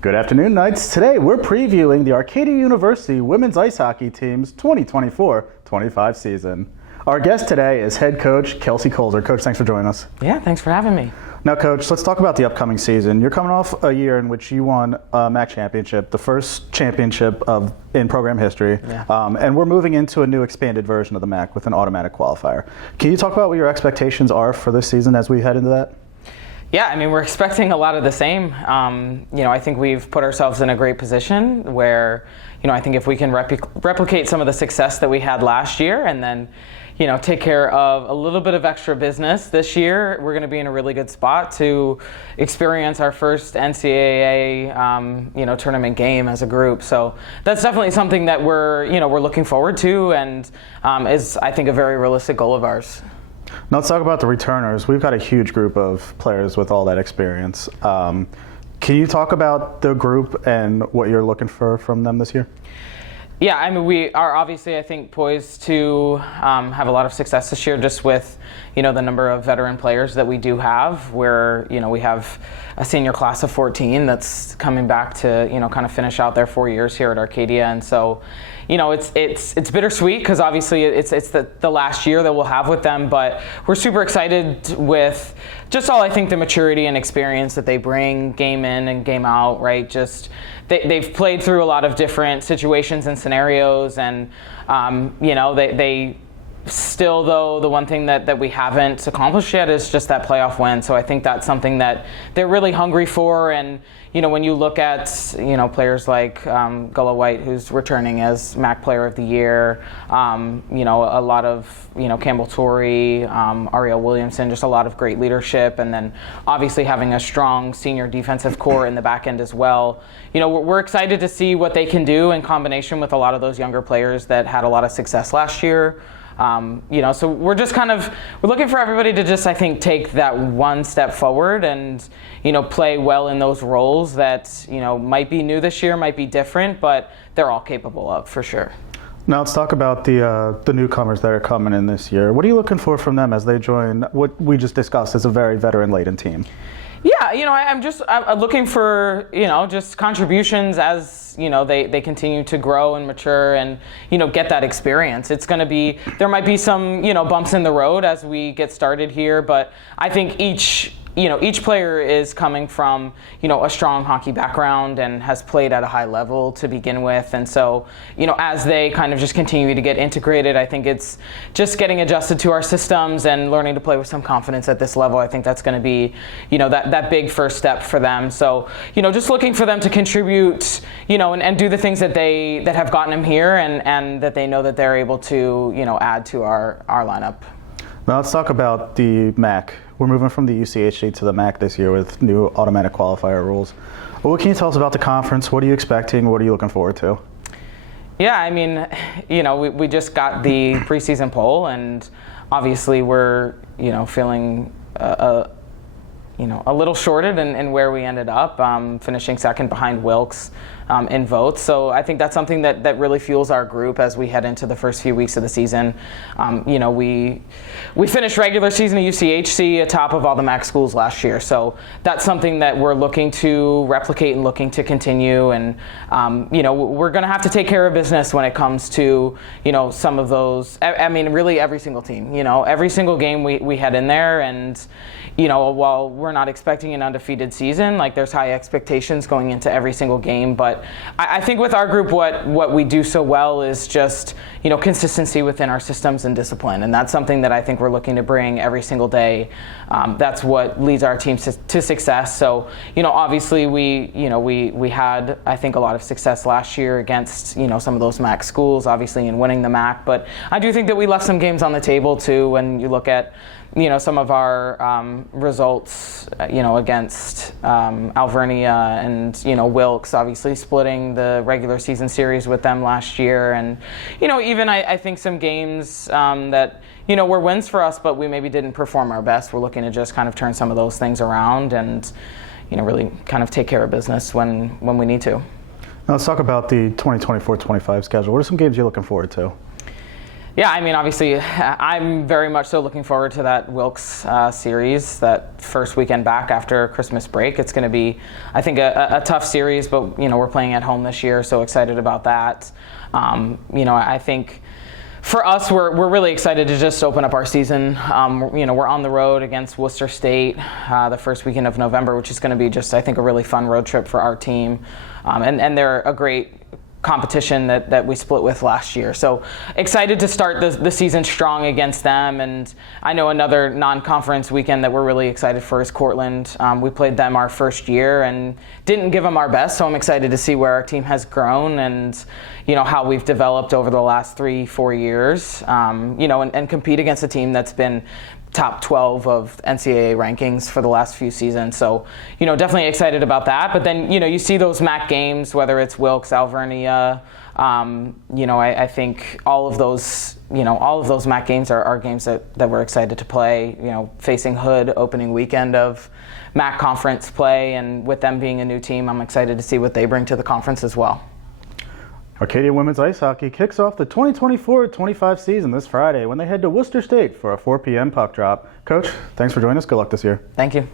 Good afternoon, Knights. Today we're previewing the Arcadia University women's ice hockey team's 2024-25 season. Our guest today is head coach Kelsey Colzer. Coach, thanks for joining us. Yeah, thanks for having me. Now, Coach, let's talk about the upcoming season. You're coming off a year in which you won a MAC championship, the first championship in program history, and we're moving into a new expanded version of the MAC with an automatic qualifier. Can you talk about what your expectations are for this season as we head into that? Yeah, I mean, we're expecting a lot of the same. I think we've put ourselves in a great position where, I think if we can replicate some of the success that we had last year and then, take care of a little bit of extra business this year, we're going to be in a really good spot to experience our first NCAA, tournament game as a group. So that's definitely something that we're looking forward to and is, I think, a very realistic goal of ours. Now let's talk about the returners. We've got a huge group of players with all that experience. Can you talk about the group and what you're looking for from them this year? Yeah, I mean, we are obviously, I think, poised to have a lot of success this year just with, the number of veteran players that we do have, where, we have a senior class of 14 that's coming back to, kind of finish out their 4 years here at Arcadia. And so, it's bittersweet because obviously it's the last year that we'll have with them, but we're super excited with just all, I think, the maturity and experience that they bring game in and game out, right? Just they've played through a lot of different situations and scenarios, and they still, though, the one thing that we haven't accomplished yet is just that playoff win. So I think that's something that they're really hungry for. And when you look at players like Gullah White, who's returning as MAC Player of the Year, a lot of Campbell Torrey, Ariel Williamson, just a lot of great leadership, and then obviously having a strong senior defensive core in the back end as well. We're excited to see what they can do in combination with a lot of those younger players that had a lot of success last year. So we're just we're looking for everybody to just, I think, take that one step forward and, play well in those roles that, might be new this year, might be different, but they're all capable of, for sure. Now let's talk about the newcomers that are coming in this year. What are you looking for from them as they join what we just discussed as a very veteran-laden team? Yeah, I'm looking for, just contributions as, they continue to grow and mature and, get that experience. It's going to be, there might be some, bumps in the road as we get started here, but I think each player is coming from, a strong hockey background and has played at a high level to begin with. And so, as they kind of just continue to get integrated, I think it's just getting adjusted to our systems and learning to play with some confidence at this level. I think that's going to be, that big first step for them. So, just looking for them to contribute, and do the things that have gotten them here and that they know that they're able to, add to our lineup. Now let's talk about the MAC. We're moving from the UCHC to the MAC this year with new automatic qualifier rules. What can you tell us about the conference? What are you expecting? What are you looking forward to? Yeah, I mean, we just got the preseason poll, and obviously we're, feeling a little shorted in where we ended up, finishing second behind Wilkes in votes. So I think that's something that really fuels our group as we head into the first few weeks of the season. We finished regular season at UCHC atop of all the MAC schools last year. So that's something that we're looking to replicate and looking to continue. And, we're going to have to take care of business when it comes to, some of those. I mean, really every single team, every single game we head in there. And, while we're not expecting an undefeated season, like there's high expectations going into every single game. But I think with our group, what we do so well is just, consistency within our systems and discipline. And that's something that I think we're looking to bring every single day. That's what leads our team to success. So, obviously we had, I think, a lot of success last year against, some of those MAC schools, obviously in winning the MAC. But I do think that we left some games on the table too when you look at, some of our results, against Alvernia and, Wilkes, obviously splitting the regular season series with them last year. And, even I think some games that, were wins for us, but we maybe didn't perform our best. We're looking to just kind of turn some of those things around and, really kind of take care of business when we need to. Now let's talk about the 2024-25 schedule. What are some games you're looking forward to? Yeah, I mean, obviously, I'm very much so looking forward to that Wilkes series, that first weekend back after Christmas break. It's going to be, I think, a tough series, but, we're playing at home this year, so excited about that. I think for us, we're really excited to just open up our season. We're on the road against Worcester State the first weekend of November, which is going to be just, I think, a really fun road trip for our team. And they're a great competition that we split with last year. So excited to start the season strong against them. And I know another non-conference weekend that we're really excited for is Cortland. We played them our first year and didn't give them our best. So I'm excited to see where our team has grown and, how we've developed over the last 3-4 years, and compete against a team that's been top 12 of NCAA rankings for the last few seasons. So, definitely excited about that. But then, you see those MAC games, whether it's Wilkes, Alvernia, I think all of those MAC games are games that we're excited to play, facing Hood opening weekend of MAC conference play. And with them being a new team, I'm excited to see what they bring to the conference as well. Arcadia Women's Ice Hockey kicks off the 2024-25 season this Friday when they head to Worcester State for a 4 p.m. puck drop. Coach, thanks for joining us. Good luck this year. Thank you.